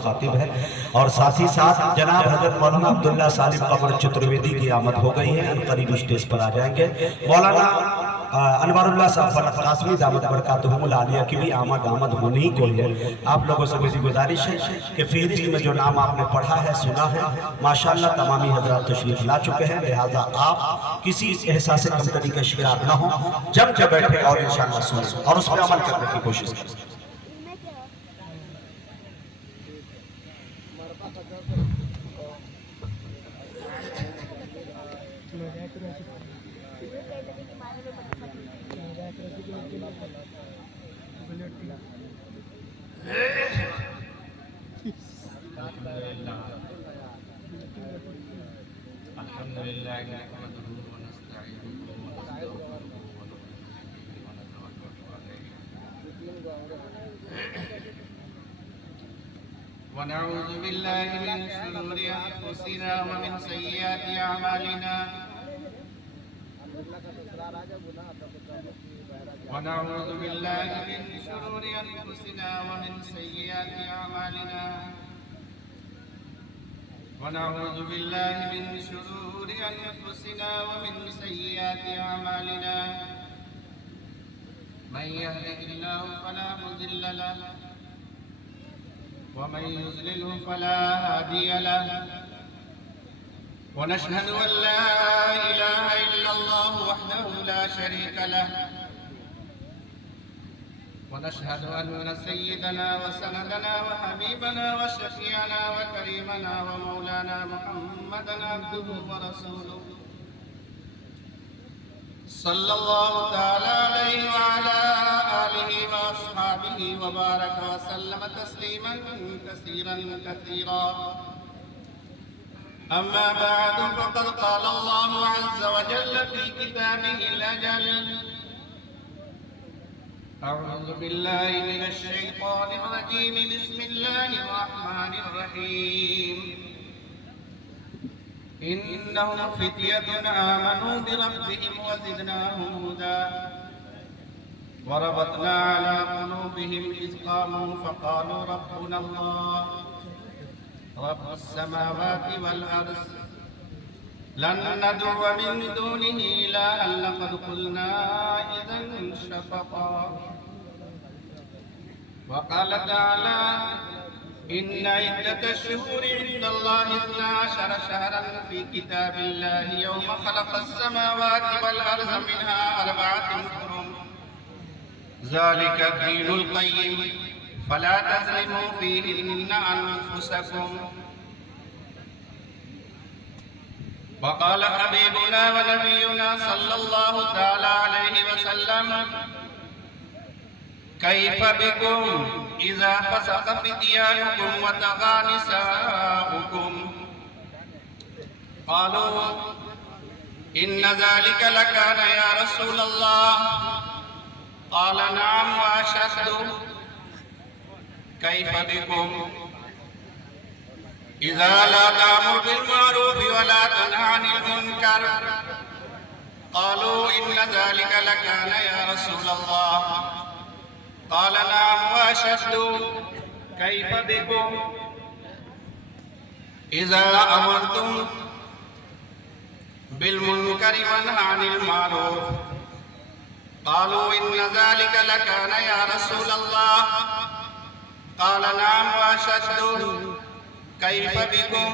خاطب ہے اور ساتھ ہی ساتھ جناب حضرت مولانا عبداللہ سالم قمر چترویدی کی آمد ہو گئی ہے، ان قریب اسٹیج پر آ جائیں گے۔ مولانا انوار اللہ صاحب فلک قاسمی دامت برکاتہم العالیہ کی بھی آمد ہونی کو ہے۔ آپ لوگوں سے میری گزارش ہے کہ فہرست میں جو نام آپ نے پڑھا ہے سنا ہے ماشاءاللہ تمامی حضرات تشریف لا چکے ہیں، لہٰذا آپ کسی احساس کمتری کا شکار نہ ہوں، جم کے بیٹھے اور انشاءاللہ سنیں اور اس پر عمل کرنے کی کوشش کریں۔ الحمدللہ نحمدہ ونستعینہ ونستغفرہ ونعوذ باللہ من شرور انفسنا ومن سیئات اعمالنا ونعوذ باللہ من شرور انفسنا ومن سیئات اعمالنا ونعوذ باللہ من شرور انفسنا ومن سیئات اعمالنا من يهده الله فلا مضل له ومن يضلله فلا هادي له ونشهد أن لا إله إلا الله وحده لا شريك له ونشهد أن سيدنا وسندنا وحبيبنا وشفيعنا وكريمنا ومولانا محمدا عبده ورسوله صلى الله تعالى عليه وعلى آله وأصحابه وبارك وسلم تسليما كثيرا كثيرا أما بعد فقد قال الله عز وجل في كتابه الأجل أعوذ بالله من الشيطان الرجيم بسم الله الرحمن الرحيم إنهم فتية آمنوا بربهم وزدناهم هدى وربطنا على قلوبهم إذ قاموا فقالوا ربنا الله رب السماوات والأرض لن ندعو من دونه إلها لقد قلنا إذا شططا وقال تعالى إن عدة الشهور عند الله 12 شهرا في كتاب الله يوم خلق السماوات والأرض منها 4 حرم ذلك الدين القيم فلا تظلموا فيهن أنفسكم وقال حبيبنا ونبينا صلى الله تعالى عليه وسلم كيف بكم إذا فسق فتيانكم وتغى نساؤكم قالوا إن ذلك لكان يا رسول الله قال نعم وأشد كيف بكم إذا لا تأمر بالمعروف ولا تنهى عن المنكر قالوا إن ذلك لكان يا رسول الله قال نعم وأشد كيف بكم إذا أمرتم بالمنكر ونهى عن المعروف قالوا إن ذلك لكان يا رسول الله قال نعم وأشد كيف بكم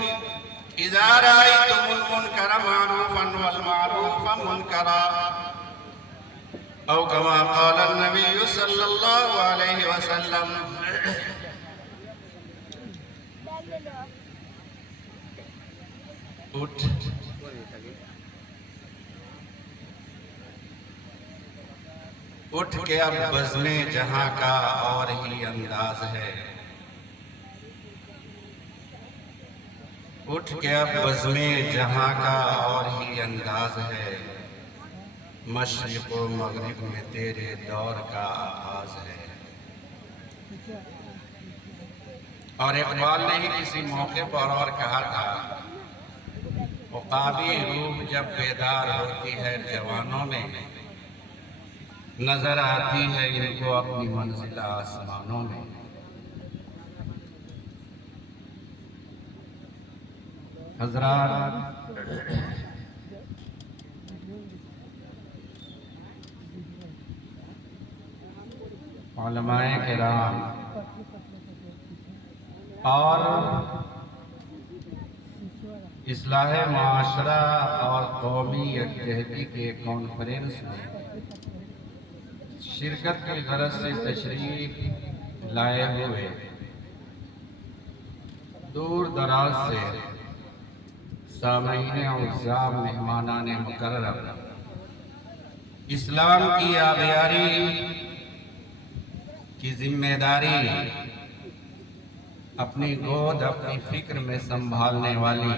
إذا رأيتم المنكر معروفا والمعروف منكرا أو كما قال النبي صلى الله عليه وسلم اٹھ کے اب بزم جہاں کا اور ہی انداز ہے اٹھ کے اب بزم جہاں کا اور ہی انداز ہے مشرق و مغرب میں تیرے دور کا آغاز ہے۔ اور اقبال نے ہی کسی موقع پر اور کہا تھا عقابی روح جب بیدار ہوتی ہے جوانوں میں نظر آتی ہے ان کو اپنی منزل آسمانوں میں۔ حضرات، علماء کرام اور اصلاح معاشرہ اور قومی یکجہتی کے کانفرنس میں شرکت کی غرض سے تشریف لائے ہوئے دور دراز سے سامعین اعزاء مہمانان مکرم، اسلام کی آبیاری کی ذمہ داری اپنی گود اپنی فکر میں سنبھالنے والی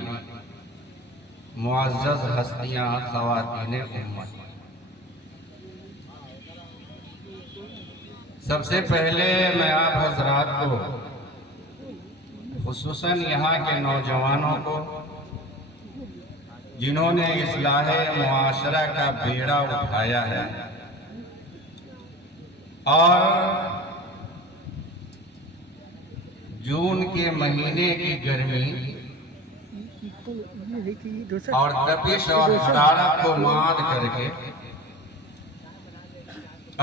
معزز ہستیاں خواتین امت، سب سے پہلے میں آپ حضرات کو خصوصاً یہاں کے نوجوانوں کو جنہوں نے اصلاح معاشرہ کا بیڑا اٹھایا ہے اور جون کے مہینے کی گرمی اور تپش اور حرارت کو مات کر کے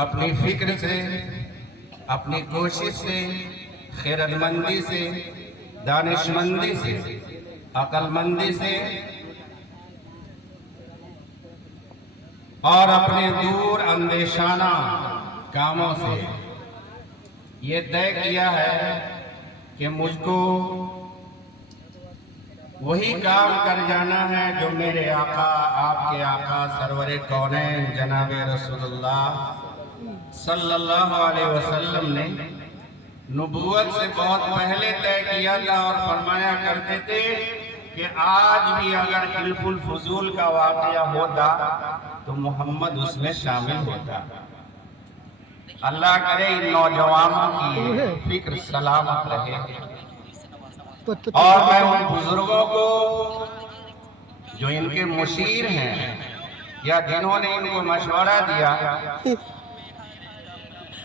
اپنی فکر سے، اپنی کوشش سے، خیرت مندی سے، دانش مندی سے، عقل مندی سے اور اپنے دور اندیشانہ کاموں سے یہ طے کیا ہے کہ مجھ کو وہی کام کر جانا ہے جو میرے آقا، آپ کے آقا سرور کونین جناب رسول اللہ صلی اللہ علیہ وسلم نے نبوت سے بہت پہلے طے کیا تھا اور فرمایا کرتے تھے کہ آج بھی اگر حلف الفضول کا واقعہ ہوتا تو محمد اس میں شامل ہوتا۔ اللہ کرے ان نوجوانوں کی فکر سلامت رہے، اور میں ان بزرگوں کو جو ان کے مشیر ہیں یا جنہوں نے ان کو مشورہ دیا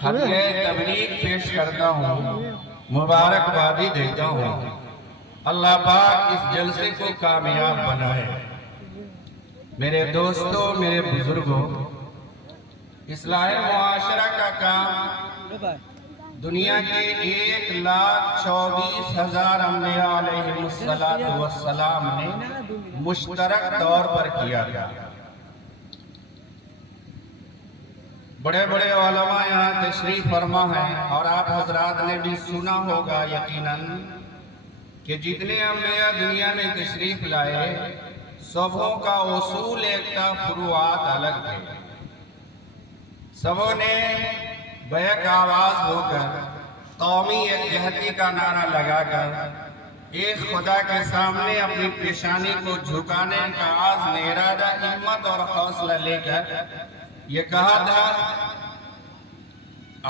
ہدیہ تبریک پیش کرتا ہوں، مبارکبادی دیتا ہوں۔ اللہ پاک اس جلسے کو کامیاب بنائے۔ میرے دوستوں، میرے بزرگوں، اصلاح معاشرہ کا کام دنیا کے 1,24,000 انبیاء علیہ السلام نے مشترک طور پر کیا تھا۔ بڑے بڑے علماء یہاں تشریف فرما ہیں اور آپ حضرات نے بھی سنا ہوگا یقیناً کہ جتنے انبیاء دنیا میں تشریف لائے سبوں کا اصول ایک تھا، فروعات الگ تھے۔ سبوں نے بیک آواز ہو کر قومی یکجہتی کا نعرہ لگا کر ایک خدا کے سامنے اپنی پیشانی کو جھکانے کا عزم، ارادہ، ہمت اور حوصلہ لے کر یہ کہا تھا،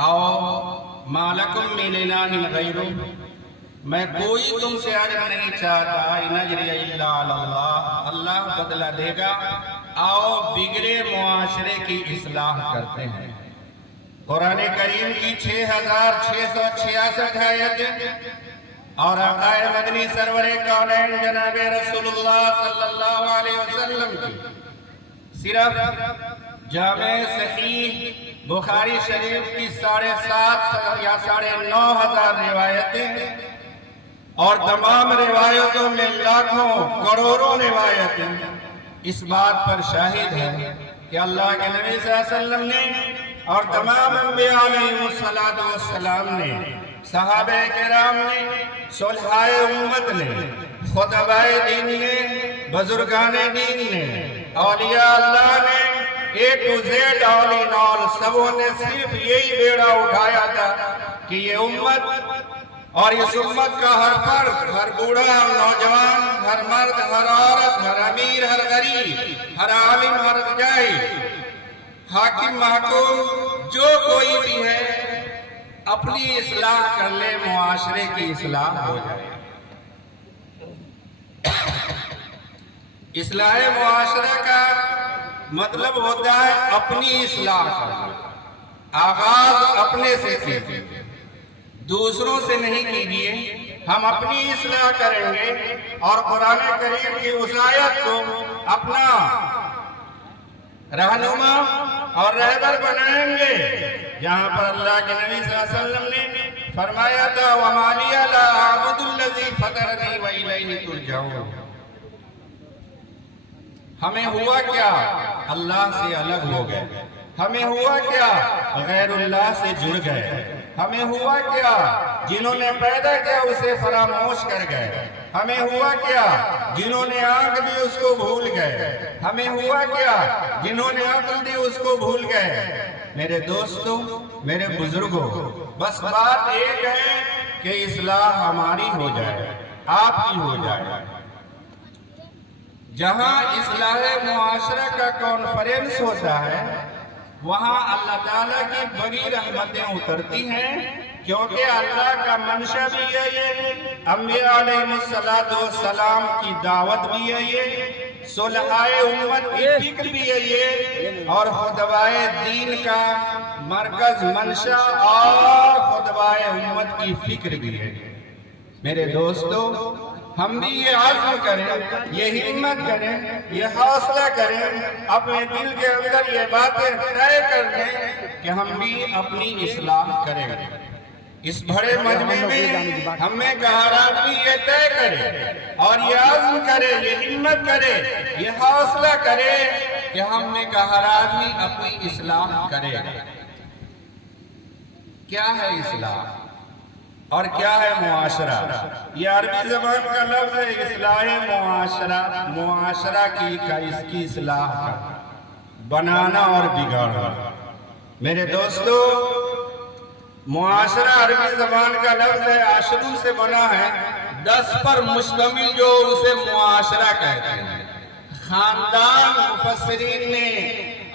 آؤ ما لکم من الہ غیرہ، میں کوئی تم سے اجر نہیں چاہتا، ان اجری الا علی اللہ، اللہ بدلہ دے گا، آؤ بگڑے معاشرے کی اصلاح کرتے ہیں۔ قرآن کریم کی 6,666 آیتیں اور آقا مدنی سرور کونین جناب رسول اللہ صلی اللہ علیہ وسلم کی صرف جامع صحیح بخاری شریف کی 7,500 یا 9,500 روایتیں اور تمام روایتوں میں لاکھوں کروڑوں روایتیں اس بات پر شاہد ہے کہ اللہ کے نبی صلی اللہ علیہ وسلم نے اور تمام انبیاء علیہ السلام نے، صحابہ کرام نے، صلحائے امت نے، خطبائے دین نے، بزرگان دین نے، اولیاء اللہ نے، اے ٹو زیڈ اولی نال سبوں نے صرف یہی بیڑا اٹھایا تھا کہ یہ امت اور اس امت کا ہر فرد، ہر بوڑھا، ہر نوجوان، ہر مرد، ہر عورت، ہر امیر، ہر غریب، ہر عالم، ہر جاہل، حاکم، محکوم، جو کوئی بھی ہے اپنی اصلاح کر لے، معاشرے کی اصلاح ہو جائے۔ اصلاح معاشرہ کا مطلب ہوتا ہے اپنی اصلاح کرنا۔ آغاز اپنے سے کیجیے، دوسروں سے نہیں کیجیے، ہم اپنی اصلاح کریں گے اور قرآن کریم کی اس آیت کو اپنا رہنما اور رہبر بنائیں گے جہاں پر اللہ کے نبی صلی اللہ علیہ وسلم نے فرمایا تھا وَمَا لِيَ لَا أَعْبُدُ الَّذِي فَطَرَنِي وَإِلَيْهِ تُرْجَعُونَ۔ ہمیں ہوا کیا؟ اللہ سے الگ ہو گئے۔ ہمیں ہوا کیا؟ غیر اللہ سے جڑ گئے۔ ہمیں ہوا کیا؟ جنہوں نے پیدا کیا اسے فراموش کر گئے۔ ہمیں ہوا کیا؟ جنہوں نے آنکھ دی اس کو بھول گئے۔ ہمیں ہوا کیا؟ جنہوں نے عقل دی اس کو بھول گئے۔ میرے دوستوں، میرے بزرگوں، بس بات ایک ہے کہ اصلاح ہماری ہو جائے، آپ کی ہو جائے۔ جہاں اصلاح معاشرہ کا کانفرنس ہوتا ہے وہاں اللہ تعالیٰ کی بڑی رحمتیں اترتی ہیں، کیونکہ اللہ کا منشا بھی ہے یہ، انبیاء علیہ السلام کی دعوت بھی ہے یہ، صلح امت کی فکر بھی ہے یہ، اور خطبۂ دین کا مرکز منشا اور خطبۂ امت کی فکر بھی ہے۔ میرے دوستو، ہم بھی یہ عزم کریں، یہ ہمت کریں، یہ حوصلہ کریں، اپنے دل کے اندر یہ باتیں طے کر لیں کہ ہم بھی اپنی اصلاح کریں۔ اس بڑے مجمع میں ہم نے کہا آدمی یہ طے کرے اور یہ عزم کرے، یہ ہمت کرے، یہ حوصلہ کرے کہ ہم نے کہا آدمی اپنی اصلاح کرے۔ کیا ہے اصلاح اور کیا ہے معاشرہ؟ یہ عربی زبان کا لفظ ہے اصلاح معاشرہ، معاشرہ کی اصلاح کا بنانا اور بگاڑنا۔ میرے دوستو، معاشرہ عربی زبان کا لفظ ہے، عشروں سے بنا ہے، 10 پر مشتمل جو اسے معاشرہ کہتے ہیں۔ خاندان مفسرین نے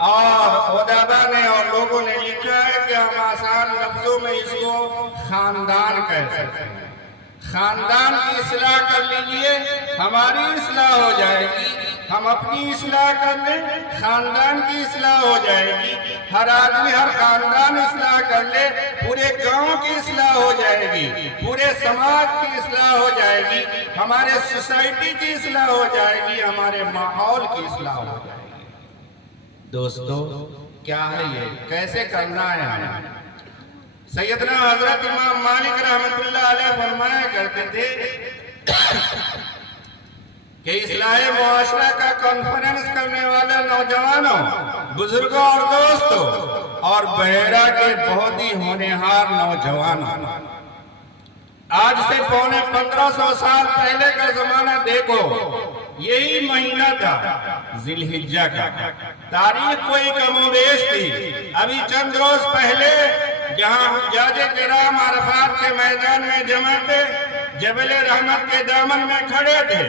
اور ادبا نے اور لوگوں نے لکھا ہے کہ ہم آسان لفظوں میں اس کو خاندان کہہ سکتے ہیں۔ خاندان کی اصلاح کر لیجئے، ہماری اصلاح ہو جائے گی۔ ہم اپنی اصلاح کر لیں، خاندان کی اصلاح ہو جائے گی۔ ہر آدمی، ہر خاندان اصلاح کر لے، پورے گاؤں کی اصلاح ہو جائے گی، پورے سماج کی اصلاح ہو جائے گی، ہمارے سوسائٹی کی اصلاح ہو جائے گی، ہمارے ماحول کی اصلاح ہو جائے گی۔ دوستو، کیا ہے یہ؟ کیسے کرنا ہے ہمیں؟ سیدنا حضرت امام مالک رحمت اللہ علیہ فرمایا کرتے تھے کہ اصلاح معاشرہ کا کانفرنس کرنے والے نوجوانوں، بزرگوں اور دوستوں اور بحیرہ کے بہت ہی ہونہار نوجوانوں، آج سے پونے 1500 سال پہلے کا زمانہ دیکھو، یہی مہینہ تھا ذی الحجہ کا۔ تاریخ کوئی کم و بیش تھی۔ ابھی چند روز پہلے جہاں حجاج کرام عرفات کے میدان میں جمع تھے، جبل رحمت کے دامن میں کھڑے تھے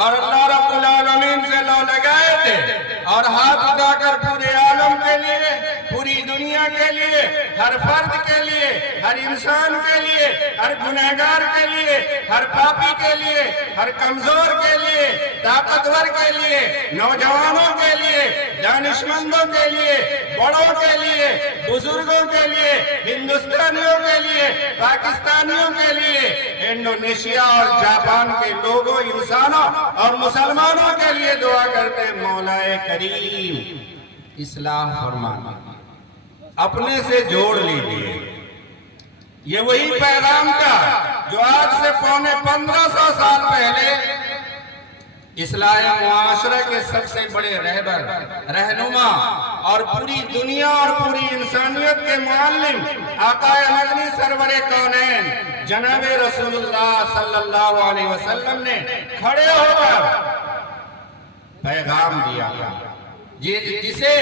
اور اللہ رب العالمین سے لو لگائے تھے اور ہاتھ اٹھا کر پورے عالم کے لیے، پوری دنیا کے لیے، ہر فرد کے لیے، ہر انسان کے لیے، ہر گنہگار کے لیے، ہر پاپی کے لیے، ہر کمزور کے لیے، طاقتور کے لیے، نوجوانوں کے لیے، دانشمندوں کے لیے، بڑوں کے لیے، بزرگوں کے لیے، ہندوستانیوں کے لیے، پاکستانیوں کے لیے، انڈونیشیا اور جاپان کے لوگوں، انسانوں اور مسلمانوں کے لیے دعا کرتے ہیں، مولا کریم اصلاح فرمانا، اپنے سے جوڑ لیجئے۔ یہ وہی پیغام تھا جو آج سے پونے 1500 سال پہلے اصلاح معاشرہ کے سب سے بڑے رہبر، رہنما اور پوری دنیا اور پوری انسانیت کے معلم آقا مدنی سرور کونین جناب رسول اللہ صلی اللہ علیہ وسلم نے کھڑے ہو کر پیغام دیا تھا، جسے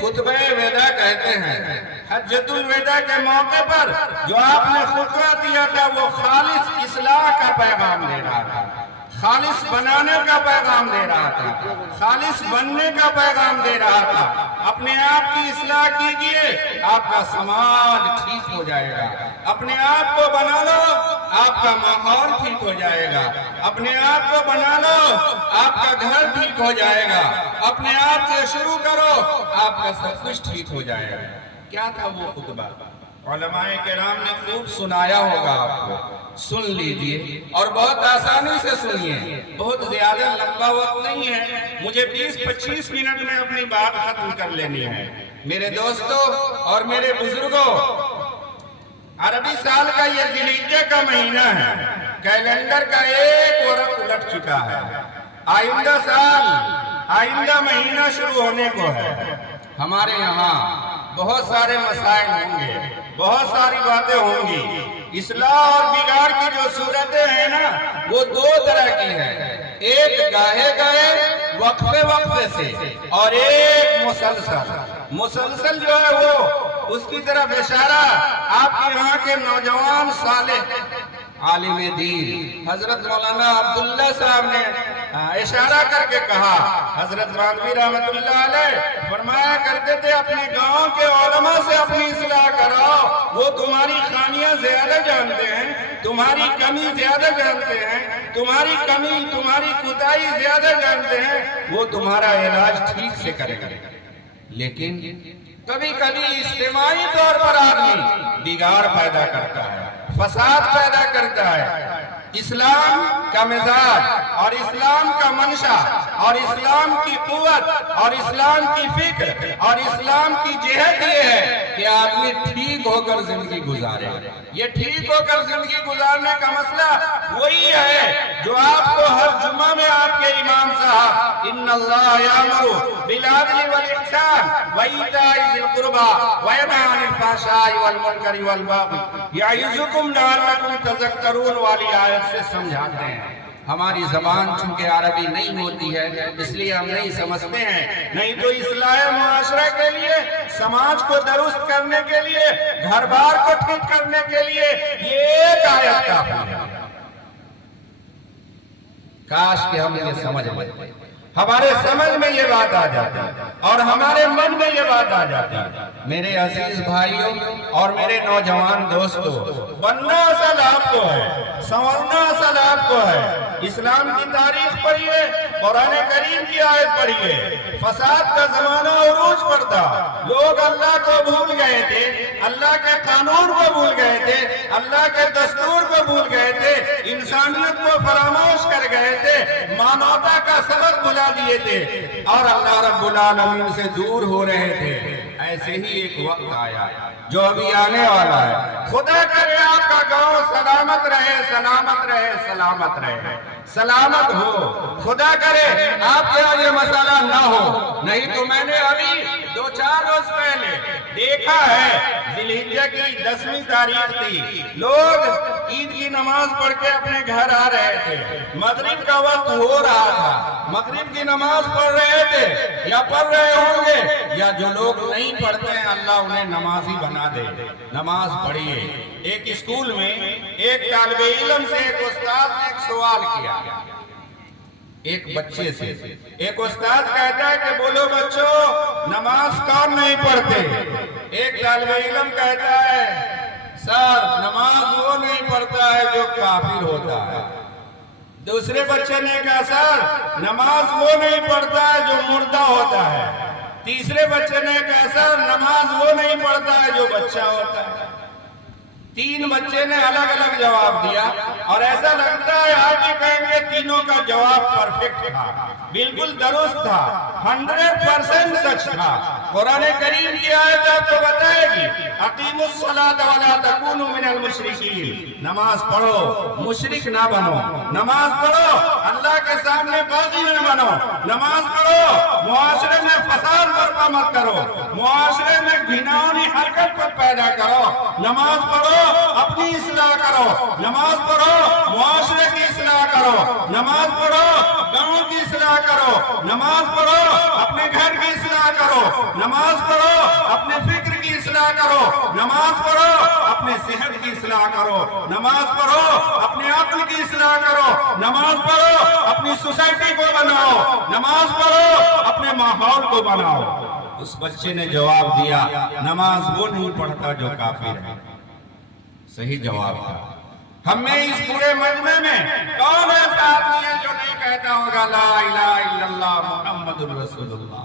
خطبہ وداع کہتے ہیں۔ حجۃ الوداع کے موقع پر جو آپ نے خطبہ دیا تھا وہ خالص اصلاح کا پیغام دے رہا تھا، خالص بنانے کا پیغام دے رہا تھا، خالص بننے کا پیغام دے رہا تھا۔ اپنے آپ کی اصلاح کیجئے، آپ کا سماج ٹھیک ہو جائے گا۔ اپنے آپ کو بنا لو، آپ کا ماحول ٹھیک ہو جائے گا۔ اپنے آپ کو بنا لو، آپ کا گھر ٹھیک ہو جائے گا۔ اپنے آپ سے شروع کرو، آپ کا سب کچھ ٹھیک ہو جائے گا۔ کیا تھا وہ خطبہ؟ علماء کرام نے خوب سنایا ہوگا آپ کو، سن لیجئے اور بہت آسانی سے سنیے، بہت زیادہ لمبا وقت نہیں ہے، مجھے 20-25 منٹ میں اپنی بات ختم کر لینی ہے۔ میرے دوستو اور میرے بزرگوں، عربی سال کا یہ ذی الحجہ کا مہینہ ہے، کیلنڈر کا ایک ورق الٹ چکا ہے، آئندہ سال، آئندہ مہینہ شروع ہونے کو ہے۔ ہمارے یہاں بہت سارے مسائل ہوں گے، بہت ساری باتیں ہوں گی۔ اصلاح اور بگاڑ کی جو صورتیں ہیں نا، وہ دو طرح کی ہیں، ایک گاہے گاہے وقفے وقفے سے، اور ایک مسلسل جو ہے وہ اس کی طرف اشارہ آپ کے یہاں کے نوجوان صالح عالم دین حضرت مولانا عبداللہ صاحب نے اشارہ کر کے کہا۔ حضرت مانوی رحمت اللہ علیہ فرمایا کرتے تھے اپنے گاؤں کے علماء سے اپنی اصلاح کراؤ، وہ تمہاری خانیاں زیادہ جانتے ہیں، تمہاری کمی زیادہ جانتے ہیں، تمہاری کمی، تمہاری کوتاہی زیادہ جانتے ہیں، وہ تمہارا علاج ٹھیک سے کریں گے۔ لیکن کبھی کبھی اجتماعی طور پر آدمی بگاڑ پیدا کرتا ہے، فساد پیدا کرتا ہے۔ اسلام کا مزاج اور اسلام کا منشا اور اسلام کی قوت اور اسلام کی فکر اور اسلام کی جہت یہ ہے کہ آدمی ٹھیک ہو کر زندگی گزارے۔ یہ ٹھیک ہو کر زندگی گزارنے کا مسئلہ وہی ہے جو آپ کو ہر جمعہ میں آپ کے امام صاحب ان اللہ یامر بالعدل والاحسان وایتاء ذی القربى وینہی عن الفحشاء والمنکر والبغی یعظکم لعلکم تذکرون والی آیت سے سمجھاتے ہیں۔ ہماری زبان چونکہ عربی نہیں ہوتی ہے اس لیے ہم نہیں سمجھتے ہیں، نہیں تو اصلاح معاشرہ کے لیے، سماج کو درست کرنے کے لیے، گھر بار کو ٹھیک کرنے کے لیے یہ ایک آیت کافی ہے۔ کاش کہ ہم یہ سمجھ لیں، ہمارے سمجھ میں یہ بات آ جاتی اور ہمارے من میں یہ بات آ جاتی۔ میرے عزیز بھائیوں اور میرے نوجوان دوستوں، بننا اصل آپ کو ہے، سنورنا اصل آپ کو ہے۔ اسلام کی تاریخ پڑھیے، قرآن کریم کی آیت پڑھیے، فساد کا زمانہ عروج پر تھا، لوگ اللہ کو بھول گئے تھے، اللہ کے قانون کو بھول گئے تھے، اللہ کے دستور کو بھول گئے تھے، انسانیت کو فراموش کر گئے تھے، مانوتا کا سبق بھلا دیے تھے اور اللہ رب العالمین سے دور ہو رہے تھے۔ ایسے ہی ایک وقت آیا جو ابھی آنے والا ہے۔ خدا کرے آپ کا گاؤں سلامت رہے، سلامت رہے، سلامت رہے، سلامت ہو۔ خدا کرے آپ کے یہاں یہ مسئلہ نہ ہو، نہیں تو میں نے ابھی 2-4 روز پہلے دیکھا ہے، ذی الحجہ کی 10ویں تاریخ تھی، لوگ عید کی نماز پڑھ کے اپنے گھر آ رہے تھے، مغرب کا وقت ہو رہا تھا، مغرب کی نماز پڑھ رہے تھے یا پڑھ رہے ہوں گے، یا جو لوگ نہیں پڑھتے ہیں اللہ انہیں نمازی بنا دے۔ نماز پڑھیے۔ ایک اسکول میں ایک طالب علم سے ایک استاد نے ایک سوال کیا، ایک بچے سے۔ ایک استاد کہتا ہے کہ بولو بچوں نماز کون نہیں پڑھتے؟ ایک طالب علم کہتا ہے سر نماز وہ نہیں پڑھتا ہے جو کافر ہوتا ہے۔ دوسرے بچے نے کہا سر نماز وہ نہیں پڑھتا ہے جو مردہ ہوتا ہے۔ تیسرے بچے نے کہا سر نماز وہ نہیں پڑھتا ہے جو بچہ ہوتا ہے۔ 3 بچے نے الگ الگ جواب دیا اور ایسا لگتا ہے آپ یہ کہیں گے تینوں کا جواب پرفیکٹ تھا، بالکل درست تھا، 100% سچ تھا۔ قرآن کریم کی آیت آپ کو بتائے گی اقیموا الصلاۃ ولا تکونوا من المشرکین، نماز پڑھو مشرک نہ بنو، نماز پڑھو اللہ کے سامنے باغی نہ بنو، نماز پڑھو معاشرے میں فساد برپا مت کرو، معاشرے میں گھناؤنی حرکت مت پیدا کرو، نماز پڑھو اپنی اصلاح کرو، نماز پڑھو معاشرے کی اصلاح کرو، نماز پڑھو گاؤں کی اصلاح کرو، نماز پڑھو اپنے گھر کی اصلاح کرو، نماز پڑھو اپنے فکر کی اصلاح کرو، نماز پڑھو اپنے صحت کی اصلاح کرو، نماز پڑھو اپنے عقل کی اصلاح کرو، نماز پڑھو اپنی سوسائٹی کو بناؤ، نماز پڑھو اپنے ماحول کو بناؤ۔ اس بچے نے جواب دیا نماز وہ نہیں پڑھتا جو کافر ہے۔ صحیح جواب تھا۔ ہم میں اس پورے مجمع میں کون ایسا آدمی ہے جو نہیں کہتا ہوگا لا الہ الا اللہ محمد الرسول اللہ؟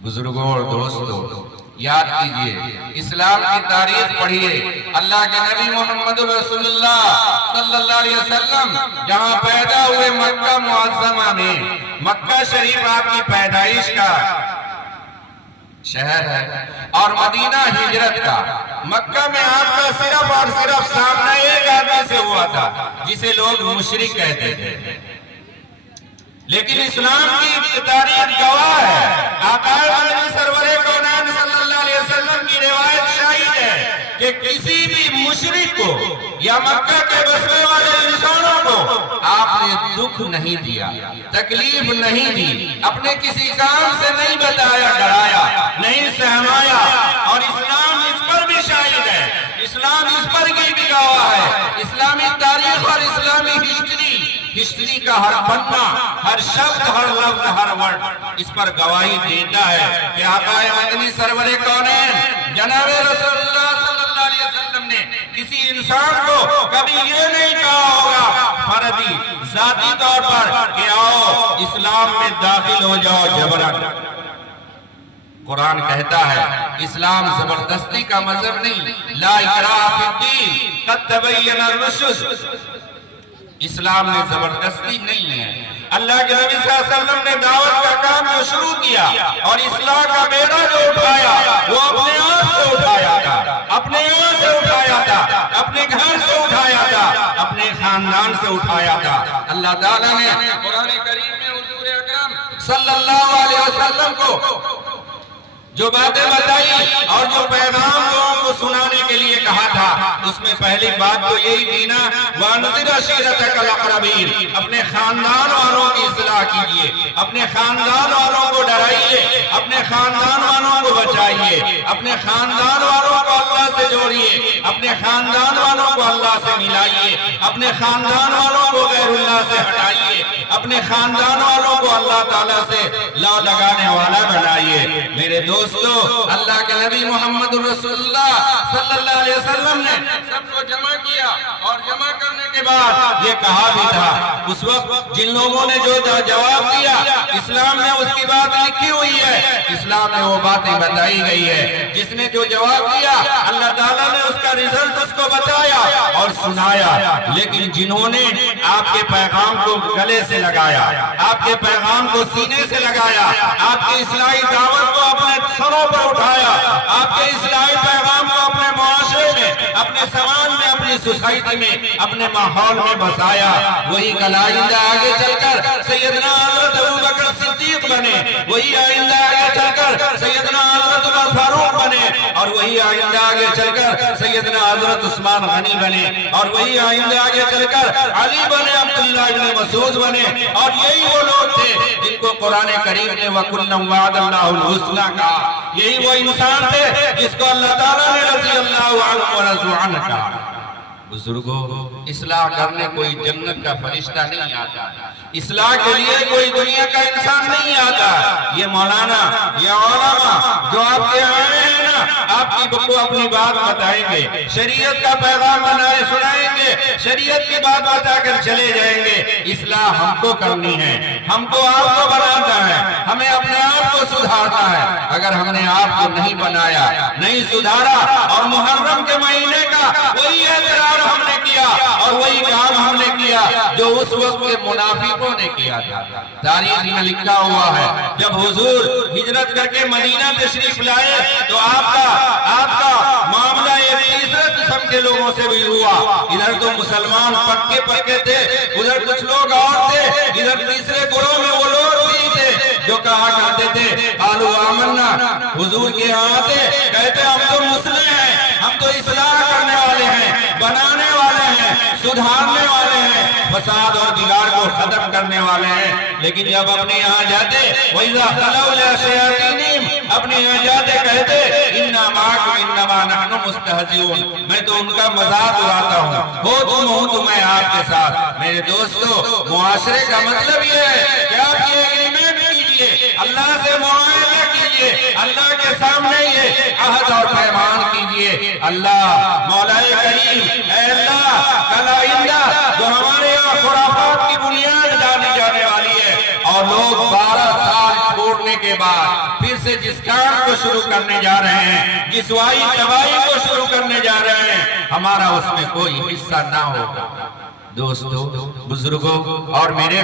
بزرگوں اور دوستوں یاد کیجئے، اسلام کی تاریخ پڑھیے، اللہ کے نبی محمد رسول اللہ صلی اللہ علیہ وسلم جہاں پیدا ہوئے مکہ معظمہ میں، مکہ شریف آپ کی پیدائش کا شہر ہے اور مدینہ ہجرت کا۔ مکہ میں آپ کا صرف اور صرف سامنا ایک آدمی سے ہوا تھا جسے لوگ مشرک کہتے تھے، لیکن اسلام کی تاریخ گواہ ہے، آقا مدنی سرور کونین صلی اللہ علیہ وسلم کی روایت شاہد ہے کہ کسی بھی مشرک کو یا مکہ کے بسنے والے انسانوں کو آپ نے دکھ نہیں دیا، تکلیف نہیں دی، اپنے کسی کام سے نہیں بتایا، ڈرایا نہیں، سہمایا، اور اسلام اس پر بھی شاہد ہے، اسلام اس پر بھی گواہ ہے۔ اسلامی تاریخ اور اسلامی ہسٹری کا ہر پنا، ہر شبد، ہر لفظ، ہر ورڈ اس پر گواہی دیتا ہے کہ آقا مدنی سرور کونین جناب رسول اللہ صلی اللہ علیہ وسلم نے کسی انسان کو کبھی یہ نہیں کہا ہوگا فردی ذاتی طور پر کہ آؤ اسلام میں داخل ہو جاؤ جبرن۔ قرآن کہتا ہے اسلام زبردستی کا مذہب نہیں، لا اکراہ فی الدین قد تبین الرشد، اسلام میں زبردستی نہیں ہے۔ اللہ کے نبی صلی اللہ علیہ وسلم نے دعوت کا کام جو شروع کیا اور اصلاح کا بیڑا جو اٹھایا وہ اپنے آپ سے اٹھایا تھا، اپنے آپ سے اٹھایا تھا، اپنے گھر سے اٹھایا تھا، اپنے خاندان سے اٹھایا تھا۔ اللہ تعالیٰ نے قرآن کریم میں حضور اکرم صلی اللہ علیہ وسلم کو جو باتیں بتائی اور جو پیغام لوگوں کو سنانے کے لیے کہا تھا، اس میں پہلی بات تو یہی تھی نا، وَأَنذِرْ عَشِيرَتَكَ الْأَقْرَبِينَ، اپنے خاندان والوں کی اصلاح کیجئے، اپنے خاندان والوں کو ڈرائیے، اپنے خاندان والوں کو بچائیے، اپنے خاندان والوں کو اللہ سے جوڑیے، اپنے خاندان والوں کو اللہ سے ملائیے، اپنے خاندان والوں کو غیر اللہ سے ہٹائیے، اپنے خاندان والوں کو اللہ تعالیٰ سے لو لگانے والا بنائیے۔ میرے دوستو، اللہ کے نبی محمد رسول اللہ صلی اللہ علیہ وسلم نے سب کو جمع کیا اور جمع کرنے کے بعد یہ کہا بھی تھا، اس وقت جن لوگوں نے جو جواب دیا، اسلام میں اس کی بات لکھی ہوئی ہے، اسلام میں وہ باتیں بتائی گئی ہے، جس نے جو جواب دیا اللہ تعالیٰ نے اس کا رزلٹ اس کو بتایا اور سنایا، لیکن جنہوں نے آپ کے پیغام کو گلے سے لگایا، آپ کے پیغام کو سینے سے لگایا، آپ کے اسلامی دعوت کو اپنے سروں پر اٹھایا، آپ کے اسلامی پیغام کو اپنے معاشرے میں، اپنے سماج میں، اپنی سوسائٹی میں، اپنے ماحول میں بسایا، وہی کل آئندہ آگے چل کر سیدنا حضرت ابوبکر صدیق بنے، وہی آئندہ آگے چل کر سیدنا حضرت عمر فاروق بنے، اور وہی آئندہ آگے چل کر سیدنا حضرت عثمان غنی بنے، اور وہی آئندہ آگے چل کر علی بنے، عبداللہ ابن مسعود بنے، اور یہی وہ لوگ تھے جن کو قرآن کریم نے وَكُلًّا وَعَدَ اللَّهُ الْحُسْنَىٰ کہا، یہی وہ انسان تھے جس کو اللہ تعالیٰ نے رضی اللہ عنہ ورضوا عنہ کہا۔ بزرگوں، اصلاح کرنے کوئی جنت کا فرشتہ نہیں آتا، اصلاح کے لیے کوئی دنیا کا انسان نہیں آتا۔ یہ مولانا، یہ علماء جو آپ کے آئے ہیں نا، آپ کی کو اپنی بات بتائیں گے، شریعت کا پیغام بنائے سنائیں گے، شریعت کی بات بتا کر چلے جائیں گے۔ اصلاح ہم کو کرنی ہے، ہم کو آپ کو بنانا ہے، ہمیں اپنے آپ کو سدھارنا ہے۔ اگر ہم نے آپ کو نہیں بنایا، نہیں سدھارا، اور محرم کے مہینے کا وہی اعتراف ہم نے کیا اور وہی کام ہم نے کیا جو اس وقت کے منافقوں نے کیا تھا۔ تاریخ میں لکھا ہوا ہے جب حضور ہجرت کر کے مدینہ تشریف لائے تو آپ کا معاملہ ایک تیسرے قسم کے لوگوں سے بھی ہوا۔ ادھر تو مسلمان پکے تھے، ادھر کچھ لوگ اور تھے، ادھر تیسرے گروہ میں وہ لوگ بھی تھے جو کہا کرتے تھے قالوا آمنا، حضور کے یہاں آتے کہتے ہم تو مسلم ہیں، ہم تو اصلاح کرنے والے ہیں، بنانے والے ہیں، سدھارنے والے ہیں، فساد اور بگاڑ کو ختم کرنے والے ہیں۔ لیکن جب اپنے یہاں جاتے وَإِذَا خَلَوْا إِلَىٰ شَيَاطِينِهِمْ، اپنے یہاں جاتے کہتے إِنَّا مَعَكُمْ إِنَّمَا نَحْنُ مُسْتَهْزِئُونَ، میں تو ان کا مذاق اڑاتا ہوں، ہو تم ہوں تو میں آپ کے ساتھ۔ میرے دوستو، معاشرے کا مطلب یہ ہے کہ آپ یہ ایگریمنٹ کیجئے، اللہ سے معاہدہ کیجئے، اللہ کے سامنے یہ عہد اور پیمان کیجئے، اللہ مولا کریم، اے اللہ کل آئندہ جو ہمارے یہاں خرافات کی بنیاد ڈالی جانے والی ہے اور لوگ 12 سال چھوڑنے کے بعد پھر سے جس کام کو شروع کرنے جا رہے ہیں، جس وائی تباہی کو شروع کرنے جا رہے ہیں، ہمارا اس میں کوئی حصہ نہ ہوگا۔ دوستو، بزرگوں اور میرے